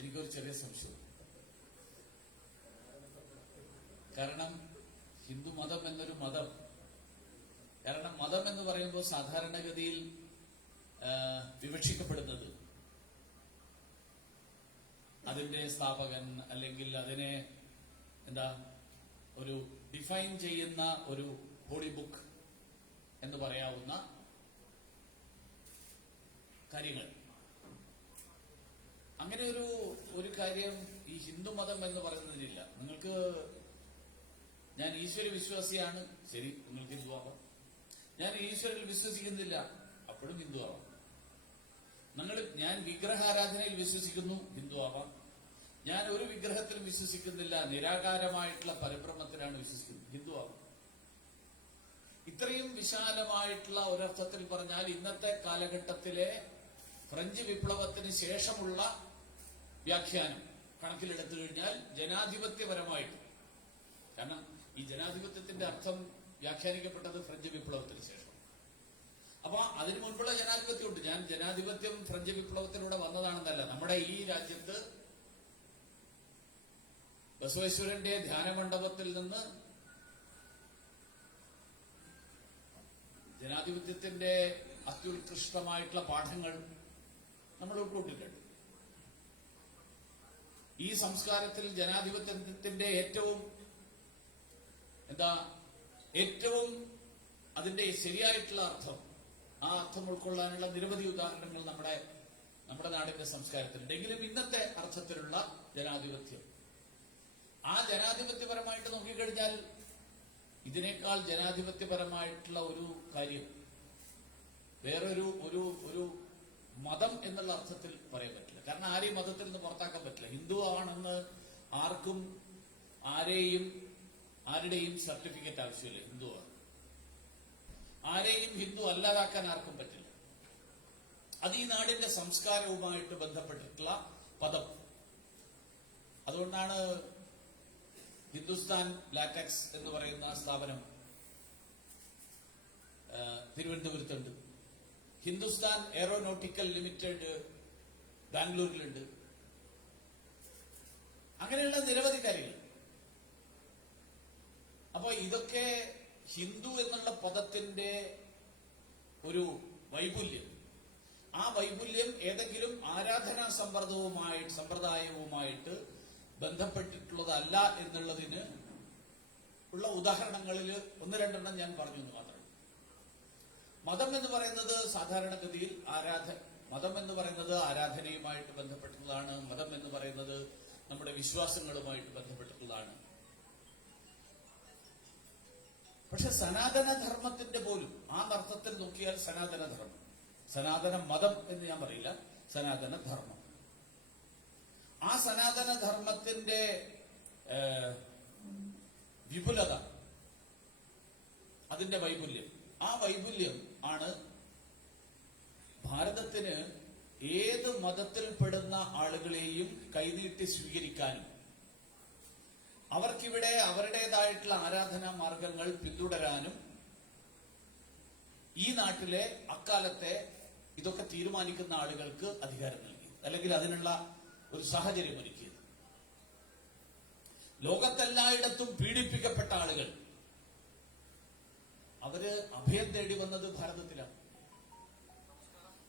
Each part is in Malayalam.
എനിക്കൊരു ചെറിയ സംശയം. കാരണം ഹിന്ദു മതം എന്നൊരു മതം, കാരണം മതം എന്ന് പറയുമ്പോൾ സാധാരണഗതിയിൽ വിവക്ഷിക്കപ്പെടുന്നത് അതിന്റെ സ്ഥാപകൻ അല്ലെങ്കിൽ അതിനെ ഒരു ഡിഫൈൻ ചെയ്യുന്ന ഒരു ഹോളി ബുക്ക് എന്ന് പറയാവുന്ന കാര്യങ്ങൾ. അങ്ങനെ ഒരു കാര്യം ഈ ഹിന്ദുമതം എന്ന് പറയുന്നതിനില്ല. നിങ്ങൾക്ക് ഞാൻ ഈശ്വര വിശ്വാസിയാണ്, ശരി, നിങ്ങൾക്ക് ഹിന്ദു ആവാം. ഞാൻ ഈശ്വരനിൽ വിശ്വസിക്കുന്നില്ല, അപ്പോഴും ഹിന്ദു ആവാം. ഞാൻ വിഗ്രഹാരാധനയിൽ വിശ്വസിക്കുന്നു, ഹിന്ദു ആവാം. ഞാൻ ഒരു വിഗ്രഹത്തിലും വിശ്വസിക്കുന്നില്ല, നിരാകാരമായിട്ടുള്ള പരബ്രഹ്മത്തിലാണ് വിശ്വസിക്കുന്നത്, ഹിന്ദു ആവാം. ഇത്രയും വിശാലമായിട്ടുള്ള ഒരർത്ഥത്തിൽ പറഞ്ഞാൽ ഇന്നത്തെ കാലഘട്ടത്തിലെ ഫ്രഞ്ച് വിപ്ലവത്തിന് ശേഷമുള്ള വ്യാഖ്യാനം കണക്കിലെടുത്തു കഴിഞ്ഞാൽ ജനാധിപത്യപരമായിട്ട്, കാരണം ഈ ജനാധിപത്യത്തിന്റെ അർത്ഥം വ്യാഖ്യാനിക്കപ്പെട്ടത് ഫ്രഞ്ച് വിപ്ലവത്തിന് ശേഷം. അപ്പൊ അതിനു മുൻപുള്ള ജനാധിപത്യമുണ്ട്. ഞാൻ ജനാധിപത്യം ഫ്രഞ്ച് വിപ്ലവത്തിലൂടെ വന്നതാണെന്നല്ല. നമ്മുടെ ഈ രാജ്യത്ത് ബസവേശ്വരന്റെ ധ്യാനമണ്ഡപത്തിൽ നിന്ന് ജനാധിപത്യത്തിന്റെ അത്യുത്കൃഷ്ടമായിട്ടുള്ള പാഠങ്ങൾ നമ്മൾ ഉൾക്കൊണ്ടിട്ടുണ്ട്. ഈ സംസ്കാരത്തിൽ ജനാധിപത്യത്തിന്റെ ഏറ്റവും അതിന്റെ ശരിയായിട്ടുള്ള അർത്ഥം, ആ അർത്ഥം ഉൾക്കൊള്ളാനുള്ള നിരവധി ഉദാഹരണങ്ങൾ നമ്മുടെ നാടിന്റെ സംസ്കാരത്തിലുണ്ട്. എങ്കിലും ഇന്നത്തെ അർത്ഥത്തിലുള്ള ജനാധിപത്യം, ആ ജനാധിപത്യപരമായിട്ട് നോക്കിക്കഴിഞ്ഞാൽ ഇതിനേക്കാൾ ജനാധിപത്യപരമായിട്ടുള്ള ഒരു കാര്യം വേറൊരു ഒരു മതം എന്നുള്ള അർത്ഥത്തിൽ പറയാൻ പറ്റില്ല. കാരണം ആരെയും മതത്തിൽ നിന്ന് പുറത്താക്കാൻ പറ്റില്ല. ഹിന്ദു ആണെന്ന് ആർക്കും ആരുടെയും സർട്ടിഫിക്കറ്റ് ആവശ്യമില്ല. ഹിന്ദു ആണ്. ആരെയും ഹിന്ദു അല്ലാതാക്കാൻ ആർക്കും പറ്റില്ല. അത് ഈ നാടിന്റെ സംസ്കാരവുമായിട്ട് ബന്ധപ്പെട്ടിട്ടുള്ള പദം. അതുകൊണ്ടാണ് ഹിന്ദുസ്ഥാൻ ലാറ്റക്സ് എന്ന് പറയുന്ന സ്ഥാപനം തിരുവനന്തപുരത്തുണ്ട്. ഹിന്ദുസ്ഥാൻ എയറോനോട്ടിക്കൽ ലിമിറ്റഡ് ബാംഗ്ലൂരിലുണ്ട്. അങ്ങനെയുള്ള നിരവധി കാര്യങ്ങൾ. അപ്പൊ ഇതൊക്കെ ഹിന്ദു എന്നുള്ള പദത്തിന്റെ ഒരു വൈപുല്യം. ആ വൈപുല്യം ഏതെങ്കിലും ആരാധനാ സമ്പ്രദായവുമായിട്ട് ബന്ധപ്പെട്ടിട്ടുള്ളതല്ല എന്നുള്ളതിന് ഉള്ള ഉദാഹരണങ്ങളിൽ ഒന്ന് രണ്ടെണ്ണം ഞാൻ പറഞ്ഞു എന്ന് മാത്രം. മതം എന്ന് പറയുന്നത് സാധാരണഗതിയിൽ മതം എന്ന് പറയുന്നത് ആരാധനയുമായിട്ട് ബന്ധപ്പെട്ടുള്ളതാണ്. മതം എന്ന് പറയുന്നത് നമ്മുടെ വിശ്വാസങ്ങളുമായിട്ട് ബന്ധപ്പെട്ടിട്ടുള്ളതാണ്. പക്ഷെ സനാതനധർമ്മത്തിന്റെ പോലും ആ അർത്ഥത്തിൽ നോക്കിയാൽ സനാതനധർമ്മം, സനാതന മതം എന്ന് ഞാൻ പറയില്ല, സനാതനധർമ്മം, ആ സനാതനധർമ്മത്തിന്റെ വിപുലത, അതിന്റെ വൈപുല്യം, ആ വൈപുല്യം ആണ് ഭാരതത്തിന് ഏത് മതത്തിൽപ്പെടുന്ന ആളുകളെയും കൈനീട്ടി സ്വീകരിക്കാനും അവർക്കിവിടെ അവരുടേതായിട്ടുള്ള ആരാധനാ മാർഗങ്ങൾ പിന്തുടരാനും ഈ നാട്ടിലെ അക്കാലത്തെ ഇതൊക്കെ തീരുമാനിക്കുന്ന ആളുകൾക്ക് അധികാരം നൽകി, അല്ലെങ്കിൽ അതിനുള്ള ഒരു സാഹചര്യം ഒരുക്കിയത്. ലോകത്തെല്ലായിടത്തും പീഡിപ്പിക്കപ്പെട്ട ആളുകൾ അവര് അഭയം തേടി വന്നത് ഭാരതത്തിലാണ്.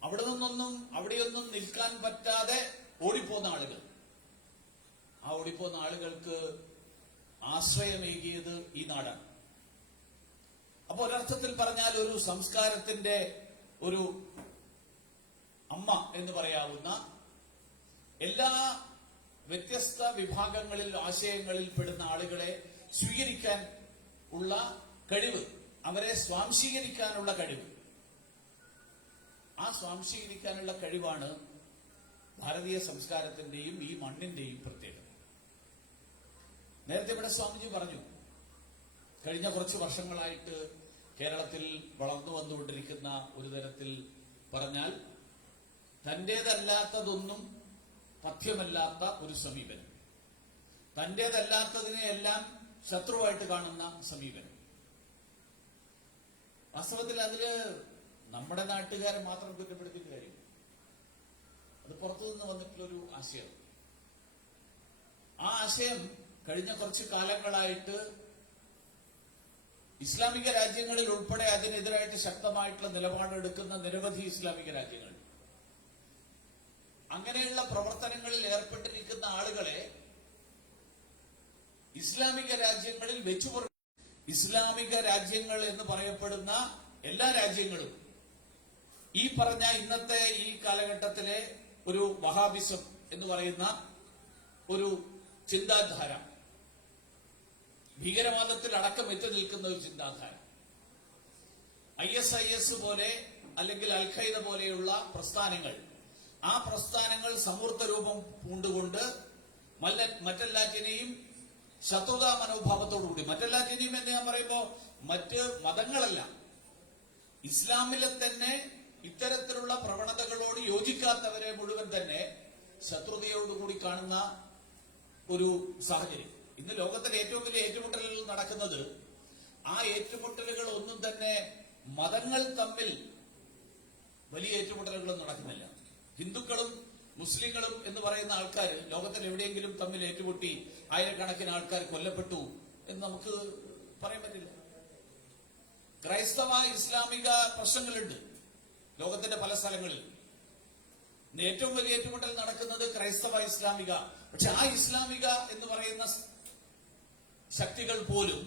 അവിടെയൊന്നും നിൽക്കാൻ പറ്റാതെ ഓടിപ്പോന്ന ആളുകൾ, ആ ഓടിപ്പോന്ന ആളുകൾക്ക് ആശ്രയമേകിയത് ഈ നാടാണ്. അപ്പൊ ഒരർത്ഥത്തിൽ പറഞ്ഞാൽ ഒരു സംസ്കാരത്തിന്റെ ഒരു അമ്മ എന്ന് പറയാവുന്ന എല്ലാ വ്യത്യസ്ത വിഭാഗങ്ങളിൽ ആശയങ്ങളിൽ പെടുന്ന ആളുകളെ സ്വീകരിക്കാൻ ഉള്ള കഴിവ്, അവരെ സ്വാംശീകരിക്കാനുള്ള കഴിവ്, ആ സ്വാംശീകരിക്കാനുള്ള കഴിവാണ് ഭാരതീയ സംസ്കാരത്തിന്റെയും ഈ മണ്ണിന്റെയും പ്രത്യേകത. നേരത്തെ ഇവിടെ സ്വാമിജി പറഞ്ഞു, കഴിഞ്ഞ കുറച്ച് വർഷങ്ങളായിട്ട് കേരളത്തിൽ വളർന്നു വന്നുകൊണ്ടിരിക്കുന്ന ഒരു തരത്തിൽ പറഞ്ഞാൽ തന്റേതല്ലാത്തതൊന്നും പഥ്യമല്ലാത്ത ഒരു സമീപനം, തന്റേതല്ലാത്തതിനെയെല്ലാം ശത്രുവായിട്ട് കാണുന്ന സമീപനം. വാസ്തവത്തിൽ അതില് നമ്മുടെ നാട്ടുകാരെ മാത്രം കുറ്റപ്പെടുത്തിയിട്ട് കാര്യം, അത് പുറത്തുനിന്ന് വന്നിട്ടുള്ളൊരു ആശയം. ആ ആശയം കഴിഞ്ഞ കുറച്ച് കാലങ്ങളായിട്ട് ഇസ്ലാമിക രാജ്യങ്ങളിൽ ഉൾപ്പെടെ അതിനെതിരായിട്ട് ശക്തമായിട്ടുള്ള നിലപാടെടുക്കുന്ന നിരവധി ഇസ്ലാമിക രാജ്യങ്ങൾ, അങ്ങനെയുള്ള പ്രവർത്തനങ്ങളിൽ ഏർപ്പെട്ടിരിക്കുന്ന ആളുകളെ ഇസ്ലാമിക രാജ്യങ്ങളിൽ ഇസ്ലാമിക രാജ്യങ്ങൾ എന്ന് പറയപ്പെടുന്ന എല്ലാ രാജ്യങ്ങളും ഈ പറഞ്ഞ ഇന്നത്തെ ഈ കാലഘട്ടത്തിലെ ഒരു വഹാബിസം എന്ന് പറയുന്ന ഒരു ചിന്താധാര, ഭീകരവാദത്തിൽ അടക്കം എത്തി നിൽക്കുന്ന ഒരു ചിന്താധാര, ISIS പോലെ അല്ലെങ്കിൽ അൽ ഖൈദ പോലെയുള്ള പ്രസ്ഥാനങ്ങൾ, ആ പ്രസ്ഥാനങ്ങൾ സമൂർത്ത രൂപം പൂണ്ടുകൊണ്ട് മറ്റെല്ലാറ്റിനെയും ശത്രുതാ മനോഭാവത്തോടുകൂടി, മറ്റെല്ലാറ്റിനെയും എന്ന് ഞാൻ പറയുമ്പോ മറ്റ് മതങ്ങളല്ല, ഇസ്ലാമിലെ തന്നെ ഇത്തരത്തിലുള്ള പ്രവണതകളോട് യോജിക്കാത്തവരെ മുഴുവൻ തന്നെ ശത്രുതയോടുകൂടി കാണുന്ന ഒരു സാഹചര്യം. ഇന്ന് ലോകത്തിലെ ഏറ്റവും വലിയ ഏറ്റുമുട്ടലുകൾ നടക്കുന്നത്, ആ ഏറ്റുമുട്ടലുകൾ ഒന്നും തന്നെ മതങ്ങൾ തമ്മിൽ വലിയ ഏറ്റുമുട്ടലുകളൊന്നും നടക്കുന്നില്ല. ഹിന്ദുക്കളും മുസ്ലിങ്ങളും എന്ന് പറയുന്ന ആൾക്കാർ ലോകത്തിൽ എവിടെയെങ്കിലും തമ്മിൽ ഏറ്റുമുട്ടി ആയിരക്കണക്കിന് ആൾക്കാർ കൊല്ലപ്പെട്ടു എന്ന് നമുക്ക് പറയാൻ പറ്റില്ല. ക്രൈസ്തവ ഇസ്ലാമിക പ്രശ്നങ്ങളുണ്ട് ലോകത്തിന്റെ പല സ്ഥലങ്ങളിൽ. ഏറ്റവും വലിയ ഏറ്റുമുട്ടൽ നടക്കുന്നത് ക്രൈസ്തവ ഇസ്ലാമിക. പക്ഷെ ആ ഇസ്ലാമിക എന്ന് പറയുന്ന ശക്തികൾ പോലും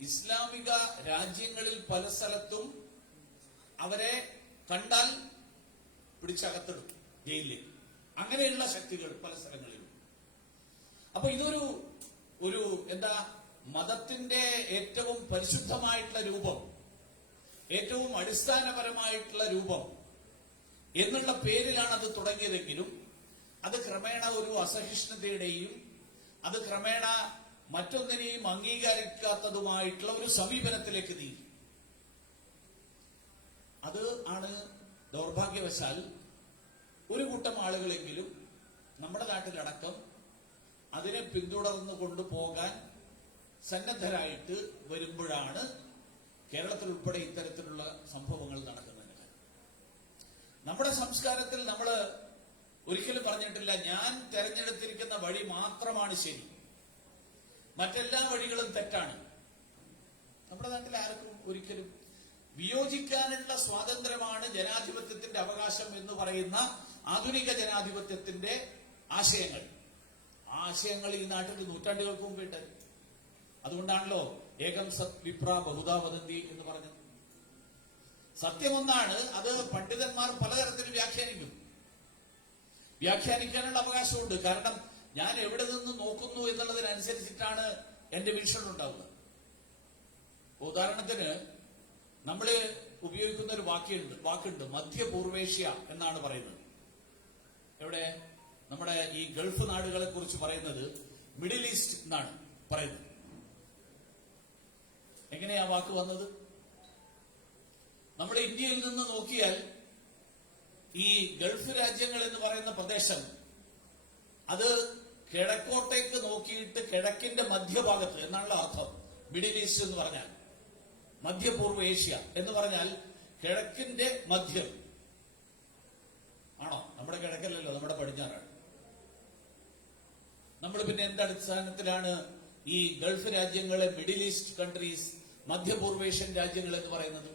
ഇസ്ലാമിക രാജ്യങ്ങളിൽ പല സ്ഥലത്തും അവരെ കണ്ടാൽ പിടിച്ചകത്തിടും, ജയിലിൽ. അങ്ങനെയുള്ള ശക്തികൾ പല സ്ഥലങ്ങളിലും. അപ്പൊ ഇതൊരു ഒരു എന്താ മതത്തിന്റെ ഏറ്റവും പരിശുദ്ധമായിട്ടുള്ള രൂപം, ഏറ്റവും അടിസ്ഥാനപരമായിട്ടുള്ള രൂപം എന്നുള്ള പേരിലാണ് അത് തുടങ്ങിയതെങ്കിലും അത് ക്രമേണ ഒരു അസഹിഷ്ണുതയുടെയും അത് ക്രമേണ മറ്റൊന്നിനെയും അംഗീകരിക്കാത്തതുമായിട്ടുള്ള ഒരു സമീപനത്തിലേക്ക് നീങ്ങി. അത് ആണ് ദൗർഭാഗ്യവശാൽ ഒരു കൂട്ടം ആളുകളെങ്കിലും നമ്മുടെ നാട്ടിലടക്കം അതിനെ പിന്തുടർന്നു കൊണ്ടുപോകാൻ സന്നദ്ധരായിട്ട് വരുമ്പോഴാണ് കേരളത്തിൽ ഉൾപ്പെടെ ഇത്തരത്തിലുള്ള സംഭവങ്ങൾ നടക്കുന്നത്. നമ്മുടെ സംസ്കാരത്തിൽ നമ്മൾ ഒരിക്കലും പറഞ്ഞിട്ടില്ല ഞാൻ തെരഞ്ഞെടുത്തിരിക്കുന്ന വഴി മാത്രമാണ് ശരി, മറ്റെല്ലാ വഴികളും തെറ്റാണ്. നമ്മുടെ നാട്ടിൽ ആർക്കും ഒരിക്കലും വിയോജിക്കാനുള്ള സ്വാതന്ത്ര്യമാണ് ജനാധിപത്യത്തിന്റെ അവകാശം എന്ന് പറയുന്ന ആധുനിക ജനാധിപത്യത്തിന്റെ ആശയങ്ങൾ. ആ ആശയങ്ങൾ ഈ നാട്ടിൽ നൂറ്റാണ്ടുകൾക്ക് മുമ്പിട്ട്. അതുകൊണ്ടാണല്ലോ ഏകം സത് വിപ്ര ബഹുധാ വദന്തി എന്ന് പറഞ്ഞത്. സത്യമൊന്നാണ്, അത് പണ്ഡിതന്മാർ പലതരത്തിൽ വ്യാഖ്യാനിക്കും. വ്യാഖ്യാനിക്കാനുള്ള അവകാശമുണ്ട്. കാരണം ഞാൻ എവിടെ നിന്ന് നോക്കുന്നു എന്നുള്ളതിനനുസരിച്ചിട്ടാണ് എന്റെ വീക്ഷണം ഉണ്ടാവുന്നത്. ഉദാഹരണത്തിന് നമ്മൾ ഉപയോഗിക്കുന്ന ഒരു വാക്കുണ്ട് മധ്യപൂർവേഷ്യ എന്നാണ് പറയുന്നത്. എവിടെ? നമ്മുടെ ഈ ഗൾഫ് നാടുകളെ കുറിച്ച് പറയുന്നത് മിഡിൽ ഈസ്റ്റ് എന്നാണ് പറയുന്നത്. എങ്ങനെയാ വാക്ക് വന്നത്? നമ്മുടെ ഇന്ത്യയിൽ നിന്ന് നോക്കിയാൽ ഈ ഗൾഫ് രാജ്യങ്ങൾ എന്ന് പറയുന്ന പ്രദേശം അത് കിഴക്കോട്ടേക്ക് നോക്കിയിട്ട് കിഴക്കിന്റെ മധ്യഭാഗത്ത് എന്നാണല്ലോ അർത്ഥം. മിഡിൽ ഈസ്റ്റ് എന്ന് പറഞ്ഞാൽ മധ്യപൂർവ്വ ഏഷ്യ എന്ന് പറഞ്ഞാൽ കിഴക്കിന്റെ മധ്യം ആണോ? നമ്മുടെ കിഴക്കല്ലല്ലോ, നമ്മുടെ പടിഞ്ഞാറാണ്. നമ്മൾ പിന്നെ എന്തടിസ്ഥാനത്തിലാണ് ഈ ഗൾഫ് രാജ്യങ്ങളെ മിഡിൽ ഈസ്റ്റ് കൺട്രീസ്, മധ്യപൂർവേഷ്യൻ രാജ്യങ്ങൾ എന്ന് പറയുന്നത്?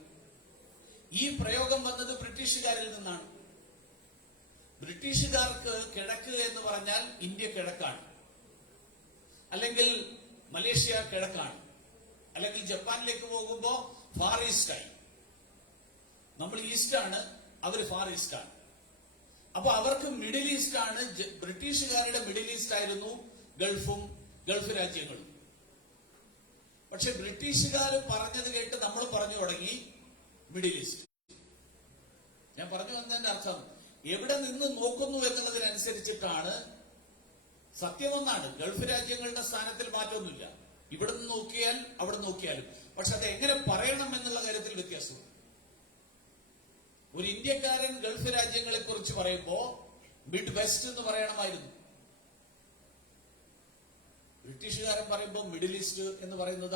ഈ പ്രയോഗം വന്നത് ബ്രിട്ടീഷുകാരിൽ നിന്നാണ്. ബ്രിട്ടീഷുകാർക്ക് കിഴക്ക് എന്ന് പറഞ്ഞാൽ ഇന്ത്യ കിഴക്കാണ്, അല്ലെങ്കിൽ മലേഷ്യ കിഴക്കാണ്, അല്ലെങ്കിൽ ജപ്പാനിലേക്ക് പോകുമ്പോ ഫാർ ഈസ്റ്റായി. നമ്മൾ ഈസ്റ്റാണ്, അവർ ഫാർ ഈസ്റ്റാണ്. അപ്പൊ അവർക്ക് മിഡിൽ ഈസ്റ്റ് ആണ്. ബ്രിട്ടീഷുകാരുടെ മിഡിൽ ഈസ്റ്റ് ആയിരുന്നു ഗൾഫും ഗൾഫ് രാജ്യങ്ങളും. പക്ഷെ ബ്രിട്ടീഷുകാർ പറഞ്ഞത് കേട്ട് നമ്മൾ പറഞ്ഞു തുടങ്ങി മിഡിൽ ഈസ്റ്റ്. ഞാൻ പറഞ്ഞു വന്നതിന്റെ അർത്ഥം എവിടെ നിന്ന് നോക്കുന്നു എന്നുള്ളതിനനുസരിച്ചിട്ടാണ്. സത്യമൊന്നാണ്, ഗൾഫ് രാജ്യങ്ങളുടെ സ്ഥാനത്തിൽ മാറ്റമൊന്നുമില്ല. ഇവിടെ നിന്ന് നോക്കിയാൽ അവിടെ നോക്കിയാലും. പക്ഷെ അത് എങ്ങനെ പറയണം എന്നുള്ള കാര്യത്തിൽ വ്യത്യാസമുണ്ട്. ഒരു ഇന്ത്യക്കാരൻ ഗൾഫ് രാജ്യങ്ങളെ കുറിച്ച് പറയുമ്പോ മിഡ് വെസ്റ്റ് എന്ന് പറയണമായിരുന്നു. ബ്രിട്ടീഷുകാരൻ പറയുമ്പോൾ മിഡിൽ ഈസ്റ്റ് എന്ന് പറയുന്നത്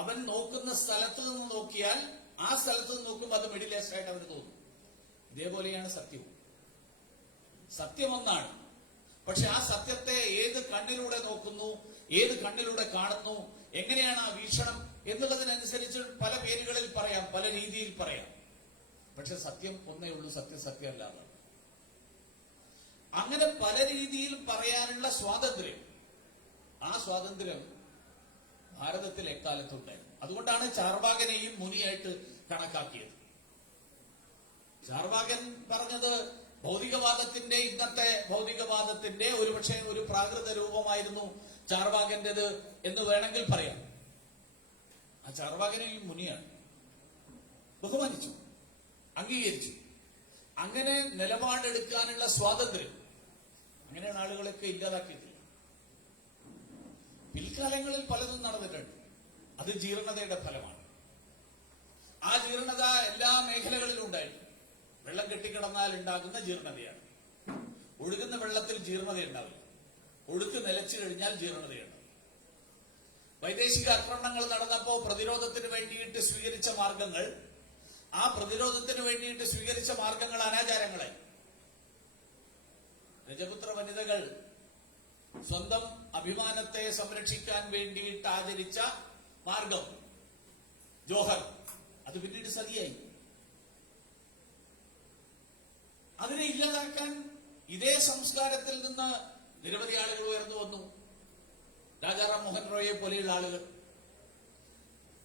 അവൻ നോക്കുന്ന സ്ഥലത്ത് നിന്ന് നോക്കിയാൽ ആ സ്ഥലത്ത് നിന്ന് നോക്കുമ്പോൾ അത് മിഡിൽ ഈസ്റ്റ് ആയിട്ട് അവന് തോന്നും. ഇതേപോലെയാണ് സത്യവും. സത്യമൊന്നാണ്, പക്ഷെ ആ സത്യത്തെ ഏത് കണ്ണിലൂടെ നോക്കുന്നു, ഏത് കണ്ണിലൂടെ കാണുന്നു, എങ്ങനെയാണ് ആ വീക്ഷണം എന്നുള്ളതിനനുസരിച്ച് പല പേരുകളിൽ പറയാം, പല രീതിയിൽ പറയാം. പക്ഷെ സത്യം ഒന്നേ ഉള്ളൂ, സത്യം സത്യമല്ലാതെ. അങ്ങനെ പല രീതിയിൽ പറയാനുള്ള സ്വാതന്ത്ര്യം, ആ സ്വാതന്ത്ര്യം ഭാരതത്തിൽ എക്കാലത്തുണ്ടായിരുന്നു. അതുകൊണ്ടാണ് ചാർവാകനെയും മുനിയായിട്ട് കണക്കാക്കിയത്. ചാർവാകൻ പറഞ്ഞത് ഭൗതികവാദത്തിന്റെ, ഇന്നത്തെ ഭൗതികവാദത്തിന്റെ ഒരുപക്ഷെ ഒരു പ്രാകൃത രൂപമായിരുന്നു ചാർവാകന്റേത് എന്ന് വേണമെങ്കിൽ പറയാം. ആ ചാർവാകനെയും മുനിയാണ് ബഹുമാനിച്ചു, അംഗീകരിച്ചു. അങ്ങനെ നിലപാടെടുക്കാനുള്ള സ്വാതന്ത്ര്യം, അങ്ങനെയാണ് ആളുകളൊക്കെ ഇല്ലാതാക്കിയിട്ടില്ല. പിൽക്കാലങ്ങളിൽ പലതും നടന്നിട്ടുണ്ട്. അത് ജീർണതയുടെ ഫലമാണ്. ആ ജീർണത എല്ലാ മേഖലകളിലും ഉണ്ടായിരുന്നു. വെള്ളം കെട്ടിക്കിടന്നാൽ ഉണ്ടാകുന്ന ജീർണതയാണ്. ഒഴുകുന്ന വെള്ളത്തിൽ ജീർണത ഉണ്ടാവില്ല. ഒഴുക്ക് നിലച്ചു കഴിഞ്ഞാൽ ജീർണതയുണ്ട്. വൈദേശിക ആക്രമണങ്ങൾ നടന്നപ്പോ പ്രതിരോധത്തിന് വേണ്ടിയിട്ട് സ്വീകരിച്ച മാർഗങ്ങൾ, ആ പ്രതിരോധത്തിന് വേണ്ടിയിട്ട് സ്വീകരിച്ച മാർഗങ്ങൾ അനാചാരങ്ങളായി. രജപുത്ര വനിതകൾ സ്വന്തം അഭിമാനത്തെ സംരക്ഷിക്കാൻ വേണ്ടിയിട്ട് ആചരിച്ച മാർഗം ജോഹർ, അത് പിന്നീട് സതിയായി. അതിനെ ഇല്ലാതാക്കാൻ ഇതേ സംസ്കാരത്തിൽ നിന്ന് നിരവധി ആളുകൾ ഉയർന്നു വന്നു. രാജാറാം മോഹൻ റോയെ പോലെയുള്ള ആളുകൾ.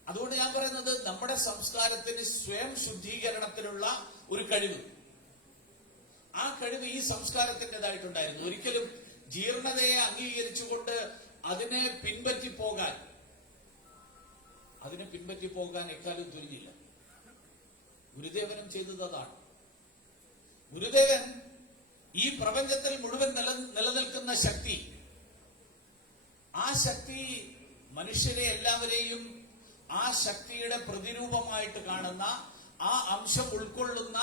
അതുകൊണ്ട് ഞാൻ പറയുന്നത്, നമ്മുടെ സംസ്കാരത്തിന് സ്വയം ശുദ്ധീകരണത്തിനുള്ള ഒരു കഴിവ്, ആ കഴിവ് ഈ സംസ്കാരത്തിൻ്റെതായിട്ടുണ്ടായിരുന്നു. ഒരിക്കലും ജീർണതയെ അംഗീകരിച്ചുകൊണ്ട് അതിനെ പിൻപറ്റി പോകാൻ എക്കാലം തുനിഞ്ഞില്ല. ഗുരുദേവനും ചെയ്തത് അതാണ്. ഗുരുദേവൻ ഈ പ്രപഞ്ചത്തിൽ മുഴുവൻ നിലനിൽക്കുന്ന ശക്തി, ആ ശക്തി മനുഷ്യരെ എല്ലാവരെയും ആ ശക്തിയുടെ പ്രതിരൂപമായിട്ട് കാണുന്ന, ആ അംശം ഉൾക്കൊള്ളുന്ന,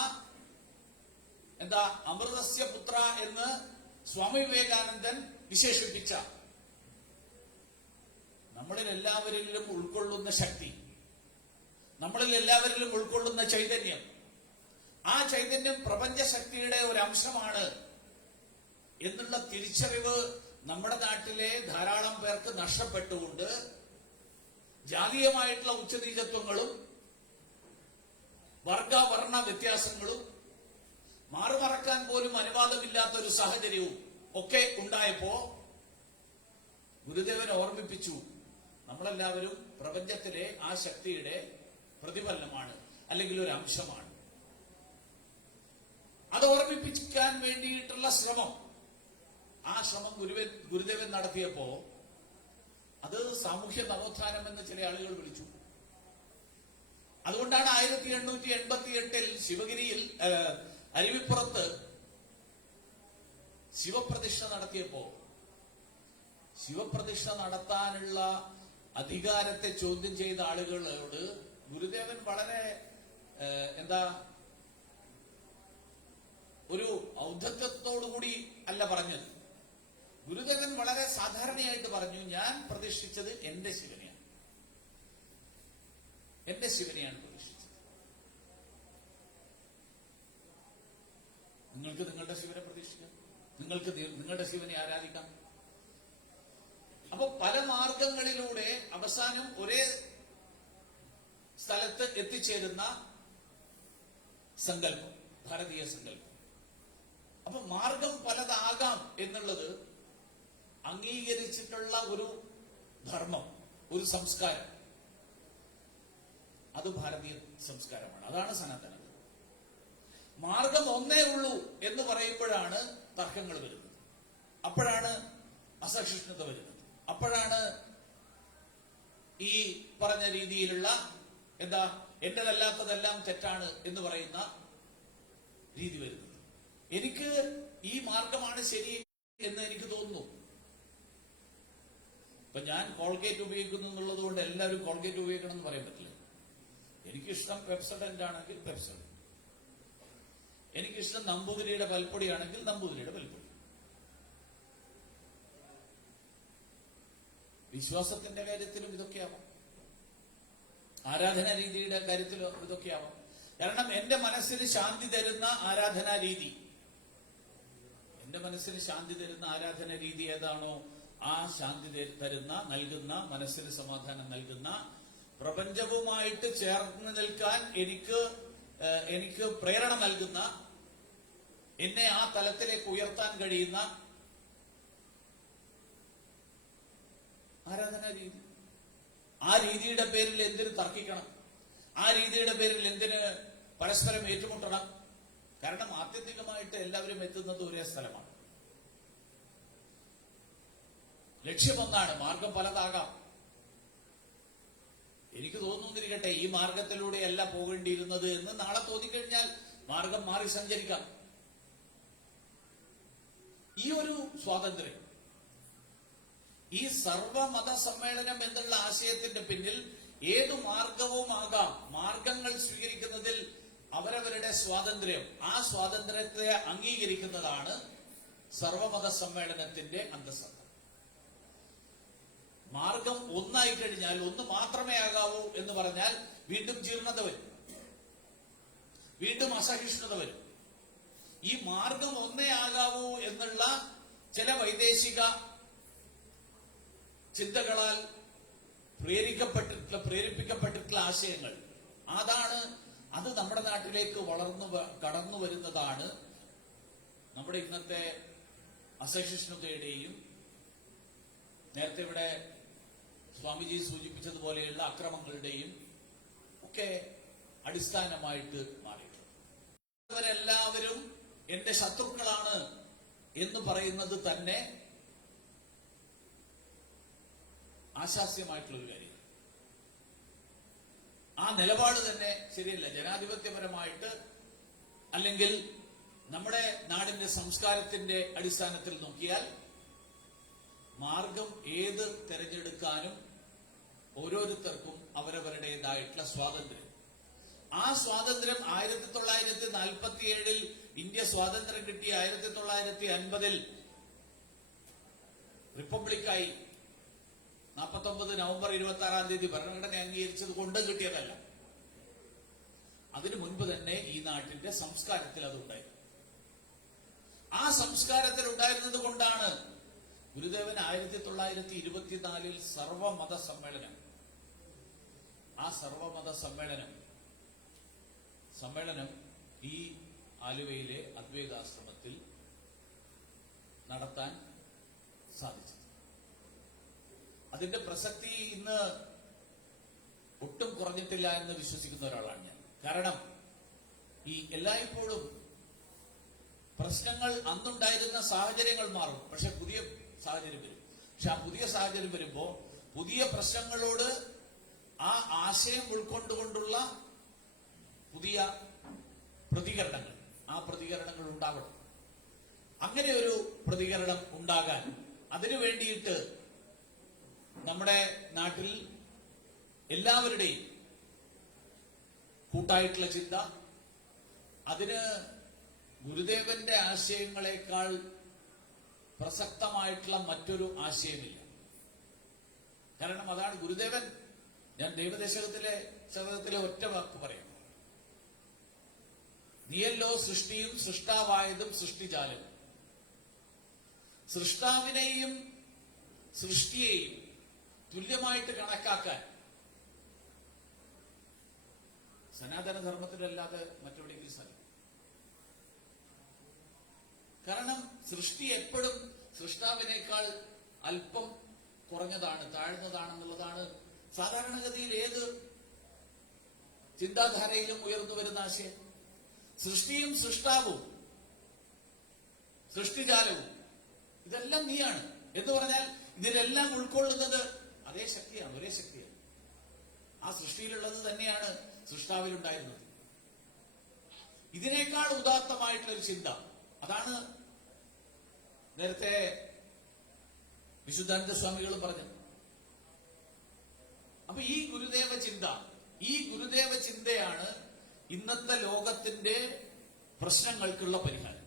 അമൃതസ്യ പുത്ര എന്ന് സ്വാമി വിവേകാനന്ദൻ വിശേഷിപ്പിച്ച, നമ്മളിൽ എല്ലാവരിലും ഉൾക്കൊള്ളുന്ന ശക്തി, നമ്മളിൽ എല്ലാവരിലും ഉൾക്കൊള്ളുന്ന ചൈതന്യം, ആ ചൈതന്യം പ്രപഞ്ചശക്തിയുടെ ഒരു അംശമാണ് എന്നുള്ള തിരിച്ചറിവ് നമ്മുടെ നാട്ടിലെ ധാരാളം പേർക്ക് നഷ്ടപ്പെട്ടുകൊണ്ട് ജാതീയമായിട്ടുള്ള ഉച്ചനീചത്വങ്ങളും വർഗവർണ്ണ വ്യത്യാസങ്ങളും മാറുമറക്കാൻ പോലും അനുവാദമില്ലാത്ത ഒരു സാഹചര്യവും ഒക്കെ ഉണ്ടായപ്പോ ഗുരുദേവൻ ഓർമ്മിപ്പിച്ചു, നമ്മളെല്ലാവരും പ്രപഞ്ചത്തിലെ ആ ശക്തിയുടെ പ്രതിഫലനമാണ്, അല്ലെങ്കിൽ ഒരു അംശമാണ്. അത് ഓർമ്മിപ്പിക്കാൻ വേണ്ടിയിട്ടുള്ള ശ്രമം, ആ ശ്രമം ഗുരുദേവൻ നടത്തിയപ്പോ അത് സാമൂഹ്യ നവോത്ഥാനം എന്ന് ചില ആളുകൾ വിളിച്ചു. അതുകൊണ്ടാണ് 1888 ശിവഗിരിയിൽ അരുവിപ്പുറത്ത് ശിവപ്രതിഷ്ഠ നടത്തിയപ്പോ, ശിവപ്രതിഷ്ഠ നടത്താനുള്ള അധികാരത്തെ ചോദ്യം ചെയ്ത ആളുകളോട് ഗുരുദേവൻ വളരെ ഒരു ഔദ്ധത്യത്തോടുകൂടി അല്ല പറഞ്ഞത്. ഗുരുദേവൻ വളരെ സാധാരണയായിട്ട് പറഞ്ഞു, ഞാൻ പ്രതിഷ്ഠിച്ചത് എന്റെ ശിവനെയാണ്, എന്റെ ശിവനെയാണ് പ്രതിഷ്ഠിച്ചത്. നിങ്ങൾക്ക് നിങ്ങളുടെ ശിവനെ പ്രതിഷ്ഠിക്കാം, നിങ്ങൾക്ക് നിങ്ങളുടെ ശിവനെ ആരാധിക്കാം. അപ്പൊ പല മാർഗങ്ങളിലൂടെ അവസാനം ഒരേ സ്ഥലത്ത് എത്തിച്ചേരുന്ന സങ്കല്പം, ഭാരതീയ സങ്കല്പം. അപ്പൊ മാർഗം പലതാകാം എന്നുള്ളത് അംഗീകരിച്ചിട്ടുള്ള ഒരു ധർമ്മം, ഒരു സംസ്കാരം, അത് ഭാരതീയ സംസ്കാരമാണ്. അതാണ് സനാതനം. മാർഗം ഒന്നേ ഉള്ളൂ എന്ന് പറയുമ്പോഴാണ് തർക്കങ്ങൾ വരുന്നത്, അപ്പോഴാണ് അസഹിഷ്ണുത വരുന്നത്, അപ്പോഴാണ് ഈ പറഞ്ഞ രീതിയിലുള്ള എന്റേതല്ലാത്തതെല്ലാം തെറ്റാണ് എന്ന് പറയുന്ന രീതി വരുന്നത്. എനിക്ക് ഈ മാർഗമാണ് ശരി എന്ന് എനിക്ക് തോന്നുന്നു. ഇപ്പൊ ഞാൻ കോൾഗേറ്റ് ഉപയോഗിക്കുന്നു എന്നുള്ളത് കൊണ്ട് എല്ലാവരും കോൾഗേറ്റ് ഉപയോഗിക്കണം എന്ന് പറയാൻ പറ്റില്ല. എനിക്കിഷ്ടം പെപ്സഡന്റ് ആണെങ്കിൽ പെപ്സഡന്റ്, എനിക്കിഷ്ടം നമ്പൂതിരിയുടെ പൽപ്പൊടിയാണെങ്കിൽ നമ്പൂതിരിയുടെ പൽപ്പൊടി. വിശ്വാസത്തിന്റെ കാര്യത്തിലും ഇതൊക്കെയാവാം, ആരാധനാ രീതിയുടെ കാര്യത്തിലും ഇതൊക്കെയാവാം. കാരണം എന്റെ മനസ്സിന് ശാന്തി തരുന്ന ആരാധനാ രീതി, എന്റെ മനസ്സിന് ശാന്തി തരുന്ന ആരാധന രീതി ഏതാണോ ആ ശാന്തി തരുന്ന നൽകുന്ന മനസ്സിന് സമാധാനം നൽകുന്ന പ്രപഞ്ചവുമായിട്ട് ചേർന്ന് നിൽക്കാൻ എനിക്ക് പ്രേരണ നൽകുന്ന എന്നെ ആ തലത്തിലേക്ക് ഉയർത്താൻ കഴിയുന്ന ആരാധനാ രീതി. ആ രീതിയുടെ പേരിൽ എന്തിന് തർക്കിക്കണം? ആ രീതിയുടെ പേരിൽ എന്തിന് പരസ്പരം ഏറ്റുമുട്ടണം? കാരണം ആത്യന്തികമായിട്ട് എല്ലാവരും എത്തുന്നത് ഒരേ സ്ഥലമാണ്. ലക്ഷ്യമൊന്നാണ്, മാർഗം പലതാകാം. എനിക്ക് തോന്നുന്നിരിക്കട്ടെ ഈ മാർഗത്തിലൂടെയല്ല പോകേണ്ടിയിരുന്നത് എന്ന് നാളെ തോന്നിക്കഴിഞ്ഞാൽ മാർഗം മാറി സഞ്ചരിക്കാം. ഈ ഒരു സ്വാതന്ത്ര്യം, ഈ സർവമത സമ്മേളനം എന്നുള്ള ആശയത്തിന്റെ പിന്നിൽ ഏതു മാർഗവും ആകാം, മാർഗങ്ങൾ സ്വീകരിക്കുന്നതിൽ അവരവരുടെ സ്വാതന്ത്ര്യം, ആ സ്വാതന്ത്ര്യത്തെ അംഗീകരിക്കുന്നതാണ് സർവമത സമ്മേളനത്തിന്റെ അന്തസ്സത്ത. മാർഗം ഒന്നായി കഴിഞ്ഞാൽ, ഒന്ന് മാത്രമേ ആകാവൂ എന്ന് പറഞ്ഞാൽ വീണ്ടും ജീർണത വരും, വീണ്ടും അസഹിഷ്ണുത വരും. ഈ മാർഗം ഒന്നേ ആകാവൂ എന്നുള്ള ചില വൈദേശിക ചിന്തകളാൽ പ്രേരിപ്പിക്കപ്പെട്ടിട്ടുള്ള ആശയങ്ങൾ, അത് നമ്മുടെ നാട്ടിലേക്ക് കടന്നു വരുന്നതാണ് നമ്മുടെ ഇന്നത്തെ അസഹിഷ്ണുതയുടെയും നേരത്തെ ഇവിടെ സ്വാമിജി സൂചിപ്പിച്ചതുപോലെയുള്ള അക്രമങ്ങളുടെയും ഒക്കെ അടിസ്ഥാനമായിട്ട് മാറിയിട്ടുണ്ട്. അവരെല്ലാവരും എന്റെ ശത്രുക്കളാണ് എന്ന് പറയുന്നത് തന്നെ ആശാസ്യമായിട്ടുള്ളൊരു കാര്യം. ആ നിലപാട് തന്നെ ശരിയല്ല. ജനാധിപത്യപരമായിട്ട് അല്ലെങ്കിൽ നമ്മുടെ നാടിന്റെ സംസ്കാരത്തിന്റെ അടിസ്ഥാനത്തിൽ നോക്കിയാൽ മാർഗം ഏത് തിരഞ്ഞെടുക്കാനും ഓരോരുത്തർക്കും അവരവരുടേതായിട്ടുള്ള സ്വാതന്ത്ര്യം. ആ സ്വാതന്ത്ര്യം 1947 ഇന്ത്യ സ്വാതന്ത്ര്യം കിട്ടിയ 1950 റിപ്പബ്ലിക്കായി 49 നവംബർ 26 ഭരണഘടന അംഗീകരിച്ചത് കൊണ്ട് കിട്ടിയതല്ല. അതിനു മുൻപ് തന്നെ ഈ നാട്ടിന്റെ സംസ്കാരത്തിൽ അതുണ്ടായിരുന്നു. ആ സംസ്കാരത്തിൽ ഉണ്ടായിരുന്നത് കൊണ്ടാണ് ഗുരുദേവൻ 1924 സർവമത സമ്മേളനം, ആ സർവമത സമ്മേളനം ഈ ആലുവയിലെ അദ്വൈതാശ്രമത്തിൽ നടത്താൻ സാധിച്ചത്. അതിന്റെ പ്രസക്തി ഇന്ന് ഒട്ടും കുറഞ്ഞിട്ടില്ല എന്ന് വിശ്വസിക്കുന്ന ഒരാളാണ് ഞാൻ. കാരണം ഈ എല്ലായ്പ്പോഴും പ്രശ്നങ്ങൾ അന്നുണ്ടായിരുന്ന സാഹചര്യങ്ങൾ മാറും, പക്ഷെ പുതിയ സാഹചര്യം വരും. പക്ഷെ ആ പുതിയ സാഹചര്യം വരുമ്പോ പുതിയ പ്രശ്നങ്ങളോട് ആ ആശയം ഉൾക്കൊണ്ടുകൊണ്ടുള്ള പുതിയ പ്രതികരണങ്ങൾ, ആ പ്രതികരണങ്ങൾ ഉണ്ടാവണം. അങ്ങനെ ഒരു പ്രതികരണം ഉണ്ടാകാൻ അതിനു വേണ്ടിയിട്ട് നമ്മുടെ നാട്ടിൽ എല്ലാവരുടെയും കൂട്ടായിട്ടുള്ള ചിന്ത, അതിന് ഗുരുദേവന്റെ ആശയങ്ങളെക്കാൾ പ്രസക്തമായിട്ടുള്ള മറ്റൊരു ആശയമില്ല. കാരണം അതാണ് ഗുരുദേവൻ. ഞാൻ ദൈവദശകത്തിലെ ഒറ്റ വാക്ക് പറയാം. നീയല്ലോ സൃഷ്ടിയും സൃഷ്ടാവായതും സൃഷ്ടിജാലവും. സൃഷ്ടാവിനെയും സൃഷ്ടിയെയും തുല്യമായിട്ട് കണക്കാക്കാൻ സനാതനധർമ്മത്തിലല്ലാതെ മറ്റെവിടെയെങ്കിലും സാധിക്കും. കാരണം സൃഷ്ടി എപ്പോഴും സൃഷ്ടാവിനേക്കാൾ അല്പം കുറഞ്ഞതാണ്, താഴ്ന്നതാണെന്നുള്ളതാണ് സാധാരണഗതിയിൽ ഏത് ചിന്താധാരയിലും ഉയർന്നു വരുന്ന ആശയം. സൃഷ്ടിയും സൃഷ്ടാവും സൃഷ്ടിജാലവും ഇതെല്ലാം നീയാണ് എന്ന് പറഞ്ഞാൽ ഇതിലെല്ലാം ഉൾക്കൊള്ളുന്നത് അതേ ശക്തിയാണ്, ഒരേ ശക്തിയാണ്. ആ സൃഷ്ടിയിലുള്ളത് തന്നെയാണ് സൃഷ്ടാവിലുണ്ടായിരുന്നത്. ഇതിനേക്കാൾ ഉദാത്തമായിട്ടുള്ളൊരു ചിന്ത, അതാണ് നേരത്തെ വിശുദ്ധാനന്ദ സ്വാമികൾ പറഞ്ഞത്. അപ്പൊ ഈ ഗുരുദേവ ചിന്തയാണ് ഇന്നത്തെ ലോകത്തിന്റെ പ്രശ്നങ്ങൾക്കുള്ള പരിഹാരം.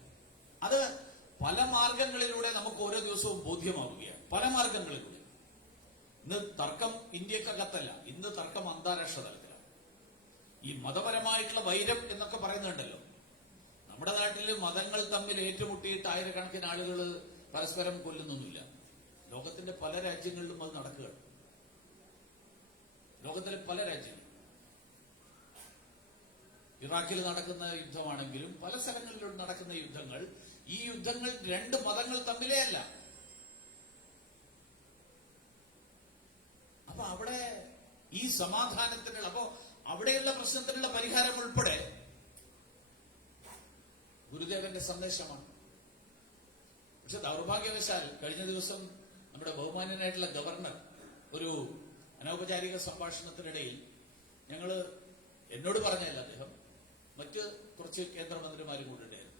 അത് പല മാർഗങ്ങളിലൂടെ നമുക്ക് ഓരോ ദിവസവും ബോധ്യമാവുകയാണ്, പല മാർഗങ്ങളിലൂടെ. ഇന്ന് തർക്കം ഇന്ത്യക്കകത്തല്ല, ഇന്ന് തർക്കം അന്താരാഷ്ട്ര തലത്തിലാണ്. ഈ മതപരമായിട്ടുള്ള വൈരം എന്നൊക്കെ പറയുന്നുണ്ടല്ലോ, നമ്മുടെ നാട്ടിൽ മതങ്ങൾ തമ്മിൽ ഏറ്റുമുട്ടിയിട്ട് ആയിരക്കണക്കിന് ആളുകൾ പരസ്പരം കൊല്ലുന്നൊന്നുമില്ല. ലോകത്തിന്റെ പല രാജ്യങ്ങളിലും അത് നടക്കുകയാണ്. ലോകത്തിലെ പല രാജ്യങ്ങളും, ഇറാഖിൽ നടക്കുന്ന യുദ്ധമാണെങ്കിലും പല സ്ഥലങ്ങളിലും നടക്കുന്ന യുദ്ധങ്ങൾ, ഈ യുദ്ധങ്ങൾ രണ്ട് മതങ്ങൾ തമ്മിലേ അല്ല. അപ്പൊ അവിടെ ഈ സമാധാനത്തിനുള്ള, അപ്പോ അവിടെയുള്ള പ്രശ്നത്തിനുള്ള പരിഹാരം ഉൾപ്പെടെ ഗുരുദേവന്റെ സന്ദേശമാണ്. പക്ഷെ ദൗർഭാഗ്യവശാൽ കഴിഞ്ഞ ദിവസം നമ്മുടെ ബഹുമാന്യനായിട്ടുള്ള ഗവർണർ ഒരു അനൗപചാരിക സംഭാഷണത്തിനിടയിൽ എന്നോട് പറഞ്ഞല്ല, അദ്ദേഹം മറ്റ് കുറച്ച് കേന്ദ്രമന്ത്രിമാരും കൂടെ ഉണ്ടായിരുന്നു,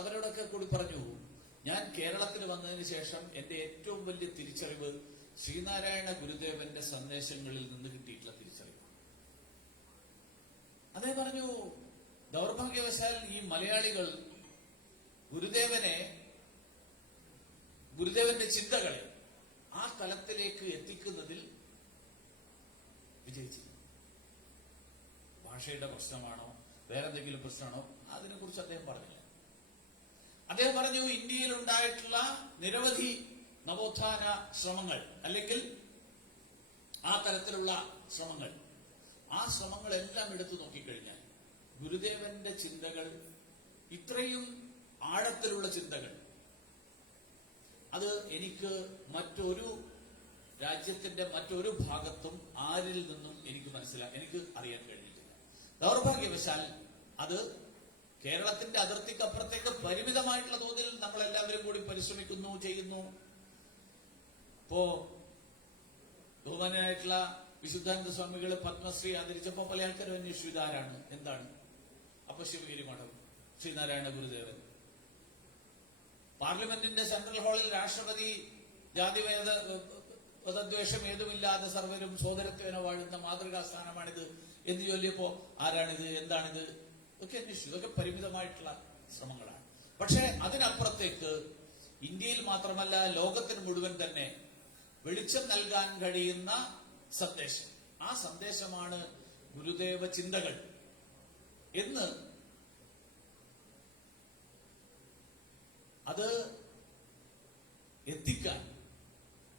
അവരോടൊക്കെ കൂടി പറഞ്ഞു, ഞാൻ കേരളത്തിൽ വന്നതിന് ശേഷം എന്റെ ഏറ്റവും വലിയ തിരിച്ചറിവ് ശ്രീനാരായണ ഗുരുദേവന്റെ സന്ദേശങ്ങളിൽ നിന്ന് കിട്ടിയിട്ടുള്ള തിരിച്ചറിവാണ്. അദ്ദേഹം പറഞ്ഞു, ദൗർഭാഗ്യവശാൽ ഈ മലയാളികൾ ഗുരുദേവന്റെ ചിന്തകളെ ആ തലത്തിലേക്ക് എത്തിക്കുന്നതിൽ വിജയിച്ചില്ല. ഭാഷയുടെ പ്രശ്നമാണോ വേറെന്തെങ്കിലും പ്രശ്നമാണോ അതിനെക്കുറിച്ച് അദ്ദേഹം പറഞ്ഞില്ല. അദ്ദേഹം പറഞ്ഞു, ഇന്ത്യയിൽ ഉണ്ടായിട്ടുള്ള നിരവധി നവോത്ഥാന ശ്രമങ്ങൾ, അല്ലെങ്കിൽ ആ തരത്തിലുള്ള ശ്രമങ്ങൾ, ആ ശ്രമങ്ങളെല്ലാം എടുത്തു നോക്കിക്കഴിഞ്ഞാൽ ഗുരുദേവന്റെ ചിന്തകൾ, ഇത്രയും ആഴത്തിലുള്ള ചിന്തകൾ, അത് എനിക്ക് മറ്റൊരു രാജ്യത്തിന്റെ മറ്റൊരു ഭാഗത്തും ആരിൽ നിന്നും എനിക്ക് അറിയാൻ കഴിഞ്ഞിട്ടില്ല. ദൗർഭാഗ്യവശാൽ അത് കേരളത്തിന്റെ അതിർത്തിക്കപ്പുറത്തേക്ക് പരിമിതമായിട്ടുള്ള തോതിൽ നമ്മളെല്ലാവരും കൂടി പരിശ്രമിക്കുന്നു, ചെയ്യുന്നു. ഇപ്പോ ബഹുമാനായിട്ടുള്ള വിശുദ്ധാനന്ദ സ്വാമികൾ പത്മശ്രീ ആദരിച്ചപ്പോ പല ആൾക്കാരും അന്വേഷിച്ചു, ഇതാരാണ്, എന്താണ്? അപ്പൊ ശിവഗിരി മഠം, ശ്രീനാരായണ ഗുരുദേവൻ. പാർലമെന്റിന്റെ സെൻട്രൽ ഹാളിൽ രാഷ്ട്രപതി ജാതിഭേദദ്വേഷം ഏതുമില്ലാതെ സർവരും സോദരത്വേന വാഴുന്ന മാതൃകാ സ്ഥാനമാണിത് എന്ന് ചൊല്ലിയപ്പോ ആരാണിത്, എന്താണിത് ഒക്കെ അന്വേഷിച്ചു. ഇതൊക്കെ പരിമിതമായിട്ടുള്ള ശ്രമങ്ങളാണ്. പക്ഷെ അതിനപ്പുറത്തേക്ക് ഇന്ത്യയിൽ മാത്രമല്ല ലോകത്തിന് മുഴുവൻ തന്നെ വെളിച്ചം നൽകാൻ കഴിയുന്ന സന്ദേശം, ആ സന്ദേശമാണ് ഗുരുദേവ ചിന്തകൾ എന്ന് അത് എത്തിക്കാൻ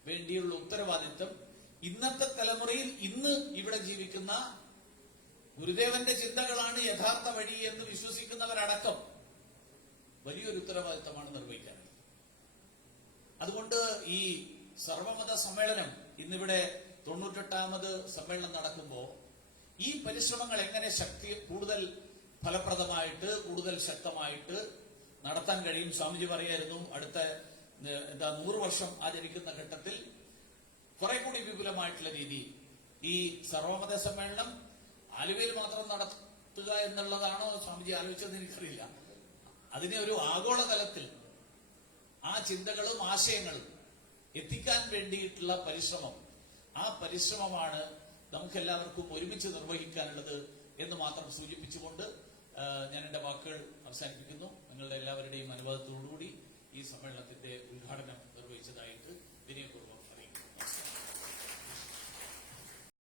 വേണ്ടിയുള്ള ഉത്തരവാദിത്വം ഇന്നത്തെ തലമുറയിൽ, ഇന്ന് ഇവിടെ ജീവിക്കുന്ന ഗുരുദേവന്റെ ചിന്തകളാണ് യഥാർത്ഥ വഴി എന്ന് വിശ്വസിക്കുന്നവരടക്കം വലിയൊരു ഉത്തരവാദിത്തമാണ് നിർവഹിക്കാനുള്ളത്. അതുകൊണ്ട് ഈ സർവമത സമ്മേളനം, ഇന്നിവിടെ 98ാമത് സമ്മേളനം നടക്കുമ്പോൾ ഈ പരിശ്രമങ്ങൾ എങ്ങനെ കൂടുതൽ ഫലപ്രദമായിട്ട്, കൂടുതൽ ശക്തമായിട്ട് നടത്താൻ കഴിയും? സ്വാമിജി പറയായിരുന്നു, അടുത്ത 100 വർഷം ആചരിക്കുന്ന ഘട്ടത്തിൽ കുറെ കൂടി വിപുലമായിട്ടുള്ള രീതി ഈ സർവമത സമ്മേളനം ആലുവയിൽ മാത്രം നടത്തുക എന്നുള്ളതാണോ സ്വാമിജി ആലോചിച്ചതെന്ന് എനിക്കറിയില്ല. അതിനെ ഒരു ആഗോളതലത്തിൽ ആ ചിന്തകളും ആശയങ്ങളും എത്തിക്കാൻ വേണ്ടിയിട്ടുള്ള പരിശ്രമം, ആ പരിശ്രമമാണ് നമുക്കെല്ലാവർക്കും ഒരുമിച്ച് നിർവഹിക്കാനുള്ളത് എന്ന് മാത്രം സൂചിപ്പിച്ചുകൊണ്ട് ഞാൻ എന്റെ വാക്കുകൾ അവസാനിപ്പിക്കുന്നു. നിങ്ങളുടെ എല്ലാവരുടെയും അനുവാദത്തോടുകൂടി ഈ സമ്മേളനത്തിന്റെ ഉദ്ഘാടനം നിർവഹിച്ചതായിട്ട് വിനയപൂർവ്വം